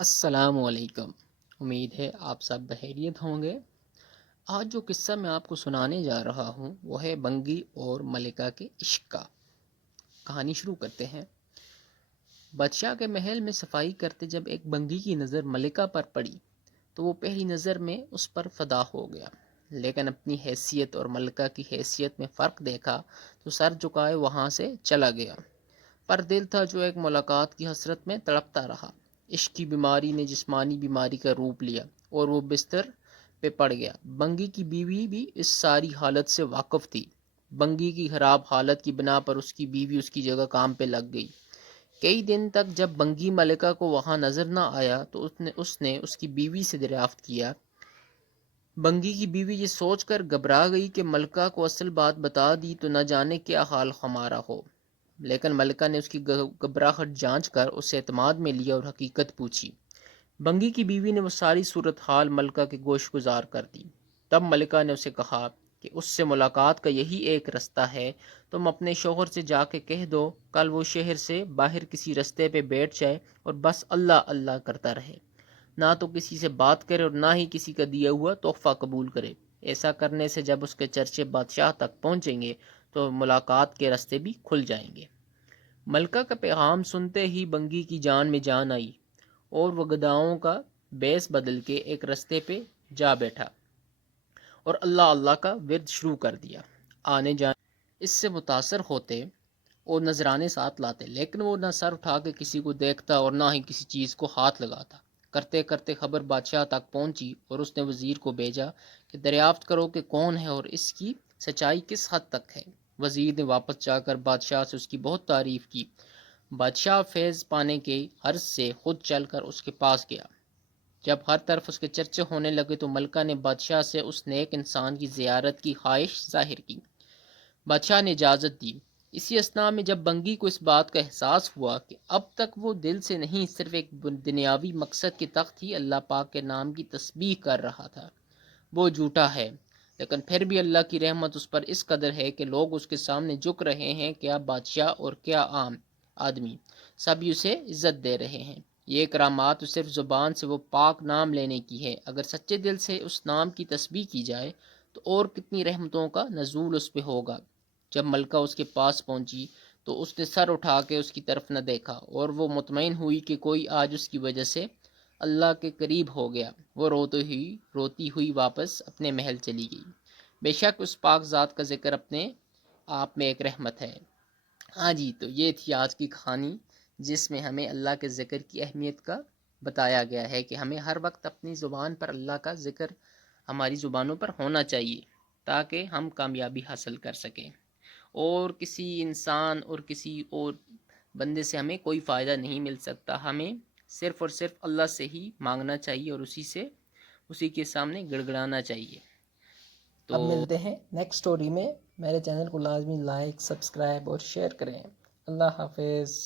السلام علیکم۔ امید ہے آپ سب بخیریت ہوں گے۔ آج جو قصہ میں آپ کو سنانے جا رہا ہوں وہ ہے بنگی اور ملکہ کے عشق کا۔ کہانی شروع کرتے ہیں۔ بادشاہ کے محل میں صفائی کرتے جب ایک بنگی کی نظر ملکہ پر پڑی تو وہ پہلی نظر میں اس پر فدا ہو گیا، لیکن اپنی حیثیت اور ملکہ کی حیثیت میں فرق دیکھا تو سر جھکائے وہاں سے چلا گیا۔ پر دل تھا جو ایک ملاقات کی حسرت میں تڑپتا رہا۔ عشق کی بیماری نے جسمانی بیماری کا روپ لیا اور وہ بستر پہ پڑ گیا۔ بنگی کی بیوی بھی اس ساری حالت سے واقف تھی۔ بنگی کی خراب حالت کی بنا پر اس کی بیوی اس کی جگہ کام پہ لگ گئی۔ کئی دن تک جب بنگی ملکہ کو وہاں نظر نہ آیا تو اس نے اس کی بیوی سے دریافت کیا۔ بنگی کی بیوی یہ سوچ کر گھبرا گئی کہ ملکہ کو اصل بات بتا دی تو نہ جانے کیا حال ہمارا ہو، لیکن ملکہ نے اس کی گھبراہٹ جانچ کر اسے اعتماد میں لیا اور حقیقت پوچھی۔ بنگی کی بیوی نے وہ ساری صورتحال ملکہ کے گوش گزار کر دی۔ تب ملکہ نے اسے کہا کہ اس سے ملاقات کا یہی ایک رستہ ہے، تم اپنے شوہر سے جا کے کہہ دو کل وہ شہر سے باہر کسی رستے پہ بیٹھ جائے اور بس اللہ اللہ کرتا رہے، نہ تو کسی سے بات کرے اور نہ ہی کسی کا دیا ہوا تحفہ قبول کرے۔ ایسا کرنے سے جب اس کے چرچے بادشاہ تک پہنچیں گے تو ملاقات کے راستے بھی کھل جائیں گے۔ ملکہ کا پیغام سنتے ہی بنگی کی جان میں جان آئی اور وہ گداؤں کا بیس بدل کے ایک رستے پہ جا بیٹھا اور اللہ اللہ کا ورد شروع کر دیا۔ آنے جانے اس سے متاثر ہوتے اور نذرانے ساتھ لاتے، لیکن وہ نہ سر اٹھا کے کسی کو دیکھتا اور نہ ہی کسی چیز کو ہاتھ لگاتا۔ کرتے کرتے خبر بادشاہ تک پہنچی اور اس نے وزیر کو بھیجا کہ دریافت کرو کہ کون ہے اور اس کی سچائی کس حد تک ہے۔ وزیر نے واپس جا کر بادشاہ سے اس کی بہت تعریف کی۔ بادشاہ فیض پانے کے غرض سے خود چل کر اس کے پاس گیا۔ جب ہر طرف اس کے چرچے ہونے لگے تو ملکہ نے بادشاہ سے اس نیک انسان کی زیارت کی خواہش ظاہر کی۔ بادشاہ نے اجازت دی۔ اسی اثناء میں جب بنگی کو اس بات کا احساس ہوا کہ اب تک وہ دل سے نہیں صرف ایک دنیاوی مقصد کے تخت ہی اللہ پاک کے نام کی تسبیح کر رہا تھا، وہ جھوٹا ہے، لیکن پھر بھی اللہ کی رحمت اس پر اس قدر ہے کہ لوگ اس کے سامنے جھک رہے ہیں، کیا بادشاہ اور کیا عام آدمی، سبھی اسے عزت دے رہے ہیں۔ یہ کرامات صرف زبان سے وہ پاک نام لینے کی ہے، اگر سچے دل سے اس نام کی تسبیح کی جائے تو اور کتنی رحمتوں کا نزول اس پہ ہوگا۔ جب ملکہ اس کے پاس پہنچی تو اس نے سر اٹھا کے اس کی طرف نہ دیکھا اور وہ مطمئن ہوئی کہ کوئی آج اس کی وجہ سے اللہ کے قریب ہو گیا۔ وہ روتی ہوئی واپس اپنے محل چلی گئی۔ بے شک اس پاک ذات کا ذکر اپنے آپ میں ایک رحمت ہے۔ ہاں جی، تو یہ تھی آج کی کہانی جس میں ہمیں اللہ کے ذکر کی اہمیت کا بتایا گیا ہے کہ ہمیں ہر وقت اپنی زبان پر اللہ کا ذکر ہماری زبانوں پر ہونا چاہیے تاکہ ہم کامیابی حاصل کر سکیں، اور کسی انسان اور کسی اور بندے سے ہمیں کوئی فائدہ نہیں مل سکتا۔ ہمیں صرف اور صرف اللہ سے ہی مانگنا چاہیے اور اسی کے سامنے گڑگڑانا چاہیے۔ اب تو ملتے ہیں نیکسٹ سٹوری میں۔ میرے چینل کو لازمی لائک، سبسکرائب اور شیئر کریں۔ اللہ حافظ۔